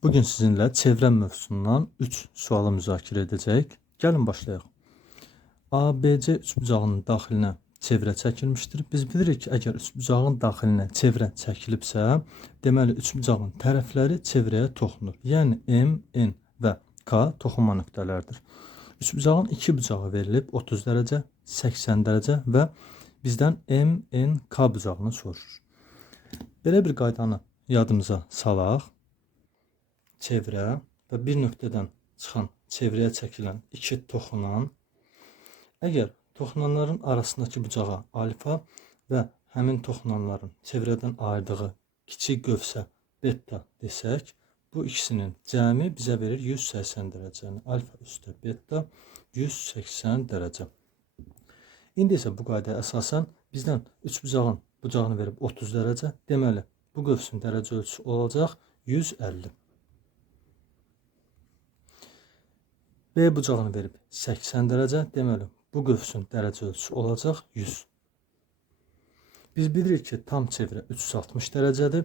Bugün sizinlə çevrə mövzusundan 3 sualı müzakirə edəcəyik. Gəlin başlayaq. ABC üçbucağının daxilinə çevrə çəkilmişdir. Biz bilirik ki, əgər üçbucağın daxilinə çevrə çəkilibsə, deməli üçbucağın tərəfləri çevrəyə toxunur. Yəni M, N və K toxunma nöqtələrdir. Üçbucağın iki bucağı verilib 30 dərəcə, 80 dərəcə və bizdən M, N, K bucağını soruşur. Belə bir qaydanı yadımıza salaq. Çevrə və bir nöqtədən çıxan çevrəyə çəkilən iki toxunan, əgər toxunanların arasındakı bucağa alfa və həmin toxunanların çevrədən ayırdığı kiçik qövsə beta desək, bu ikisinin cəmi bizə verir 180 dərəcə. Yəni alfa üstə beta 180 dərəcə. İndi isə bu qaydaya əsasən bizdən üçbucağın bucağını verib 30 dərəcə. Deməli, bu qövsün dərəcə ölçüsü olacaq 150. B bucağını verib 80 dərəcə. Deməli, bu qövsün dərəcə ölçüsü olacaq 100. Biz bilirik ki, tam çevrə 360 dərəcədir.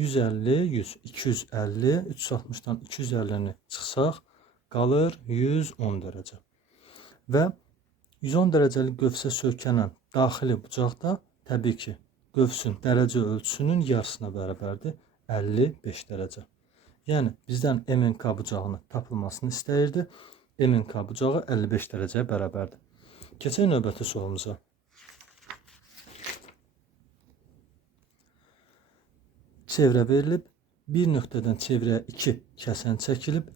150, 100, 250, 360-dan 250-ni çıxsaq, qalır 110 dərəcə. Və 110 dərəcəlik qövsə söykənən daxili bucaqda təbii ki, qövsün dərəcə ölçüsünün yarısına bərabərdir, 55 dərəcə. Yəni, bizdən MNK bucağının tapılmasını istəyirdi. MNK bucağı 55 dərəcəyə bərabərdir. Keçək növbəti sualımıza. Çevrə verilib, bir nöqtədən çevrəyə 2 kəsən çəkilib.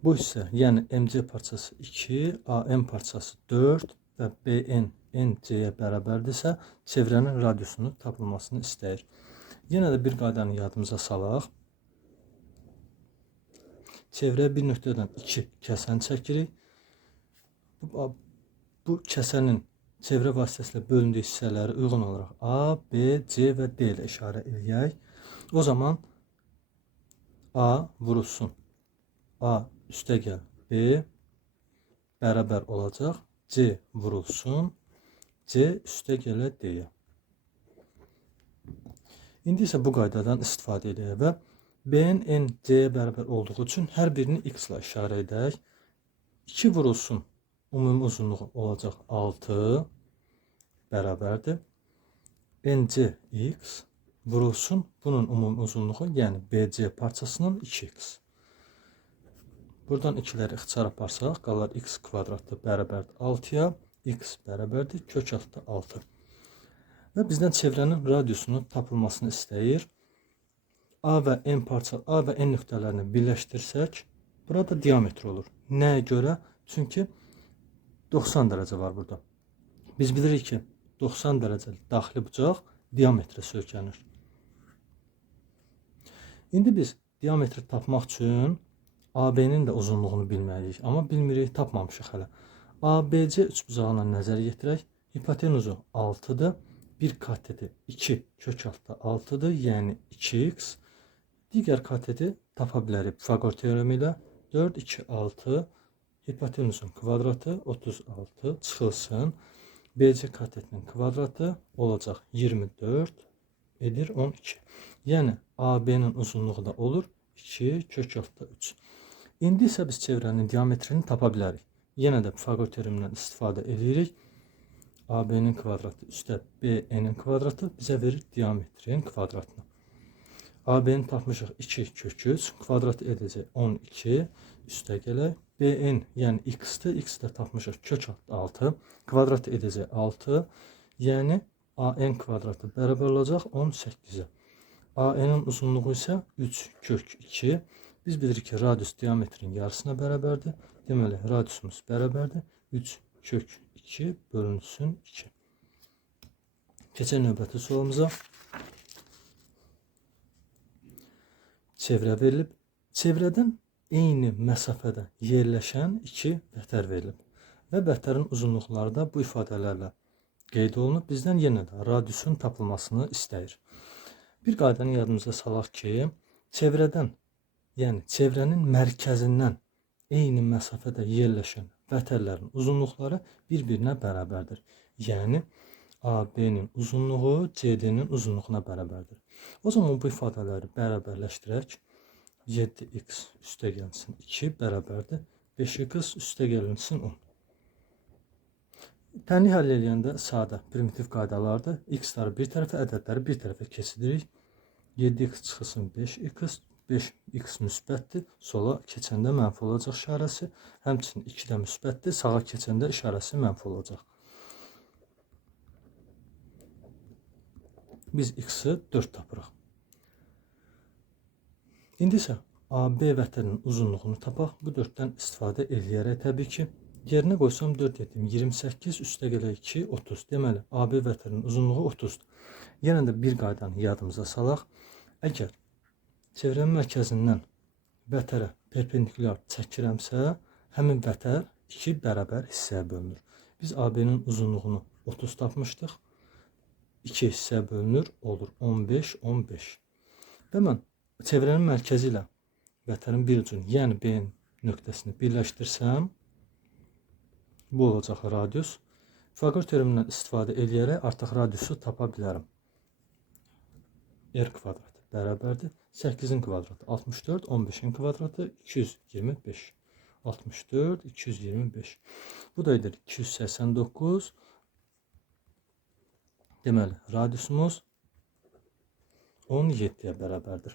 Bu hissə, yəni MC parçası 2, AM parçası 4 və BN NC-yə bərabərdirsə, çevrənin radiusunu tapılmasını istəyir. Yenə də bir qaydanı yadımıza salaq. Çevrəyə bir nöqtədən 2 kəsən çəkirik. Bu kəsənin çevrə vasitəsilə bölündüyü hissələri uyğun olaraq A, B, C və D ilə işarə edək. O zaman A vurulsun A üstəgəl B bərabər olacaq. C vurulsun C üstəgələ D-yə. İndi isə bu qaydadan istifadə edək və B-nin N C-yə bərabər olduğu üçün hər birini X ilə işarə edək. 2 vurulsun ümumi uzunluğu olacaq 6 bərabərdir. NC X vurulsun bunun ümumi uzunluğu, yəni BC parçasının 2X. Buradan 2-ləri ixtisar aparsaq, qalar X kvadratı bərabərdir 6-ya, X bərabərdir kök altı 6. Və bizdən çevrənin radiusunu tapılmasını istəyir. A və N nöqtələrini birləşdirsək, burada diametr olur. Nəyə görə? Çünki 90 dərəcə var burada. Biz bilirik ki, 90 dərəcəlik daxili bucaq diametrə söykənir. İndi biz diametri tapmaq üçün AB-nin də uzunluğunu bilməliyik. Amma bilmirik, tapmamışıq hələ. ABC üçbucağına nəzər yetirək. Hipotenuzu 6-dır. Bir kateti 2 kök altı 6-dır. Yəni 2x. Digər kateti tapa bilərik Pifaqor teoremi ilə. 4, 2, 6. Hipotenuzun kvadratı 36 çıxılsın. BC katetinin kvadratı olacaq 24 edir 12. Yəni AB-nin uzunluğu da olur 2 kök altı 3. İndi isə biz çevrənin diametrini tapa bilərik. Yenə də Pifaqor teoremindən istifadə edirik. AB-nin kvadratı üstə BN-in kvadratı bizə verir diametrin kvadratını. AB-ni tapmışıq 2 kök 3, kvadrat edəcək 12, üstə gələk. BN, yəni X-dir, X-də tapmışıq kök 6, kvadrat edəcək 6, yəni AN kvadratı bərabər olacaq 18-ə. AN-in uzunluğu isə 3 kök 2. Biz bilirik ki, radius diametrin yarısına bərabərdir. Deməli, radiusumuz bərabərdir. 3 kök 2 bölünsün 2. Keçək növbəti sualımıza. Çevrə verilib. Çevrədən eyni məsafədə yerləşən 2 vətər verilib. Və vətərin uzunluqları da bu ifadələrlə qeyd olunub. Bizdən yenə də radiusun tapılmasını istəyir. Bir qaydanı yadımıza salaq ki, çevrədən, yəni çevrənin mərkəzindən eyni məsafədə yerləşən vətərlərin uzunluqları bir-birinə bərabərdir. Yəni AB-nin uzunluğu CD-nin uzunluğuna bərabərdir. O zaman bu ifadələri bərabərləşdirək 7x üstə gəlinsin 2 bərabərdir 5x üstə gəlinsin 10. Tənlik həll eləyəndə sadə primitiv qaydalardır. X-ları bir tərəfə, ədədləri bir tərəfə keçidirik. 7x çıxılsın 5x, 5x müsbətdir. Sola keçəndə mənfi olacaq işarəsi. Həmçinin 2 də müsbətdir. Sağa keçəndə işarəsi mənfi olacaq. Biz x-i 4 tapırıq. İndi isə AB vətərinin uzunluğunu tapaq. Bu 4-dən istifadə eləyərək təbii ki. Yerinə qoysam 4 etdim. 28 üstə gələ 2, 30. Deməli, AB vətərinin uzunluğu 30-dur. Yenə də bir qaydanı yadımıza salaq. Əgər çevrənin mərkəzindən vətərə perpendikulyar çəkirəmsə, həmin vətər 2 bərabər hissəyə bölünür. Biz AB-nin uzunluğunu 30 tapmışdıq. 2 hissəyə bölünür, olur 15, 15. Və mən çevrənin mərkəzi ilə vətərin bir ucunu, yəni B-nin nöqtəsini birləşdirsəm, bu olacaq radius. Faqor teoremindən istifadə eləyərək artıq radiusu tapa bilərəm. R kvadrat bərabərdir 8-in kvadratı 64, 15-in kvadratı 225. 64, 225. Bu da edir 289. Deməli, radiusumuz 17-yə bərabərdir.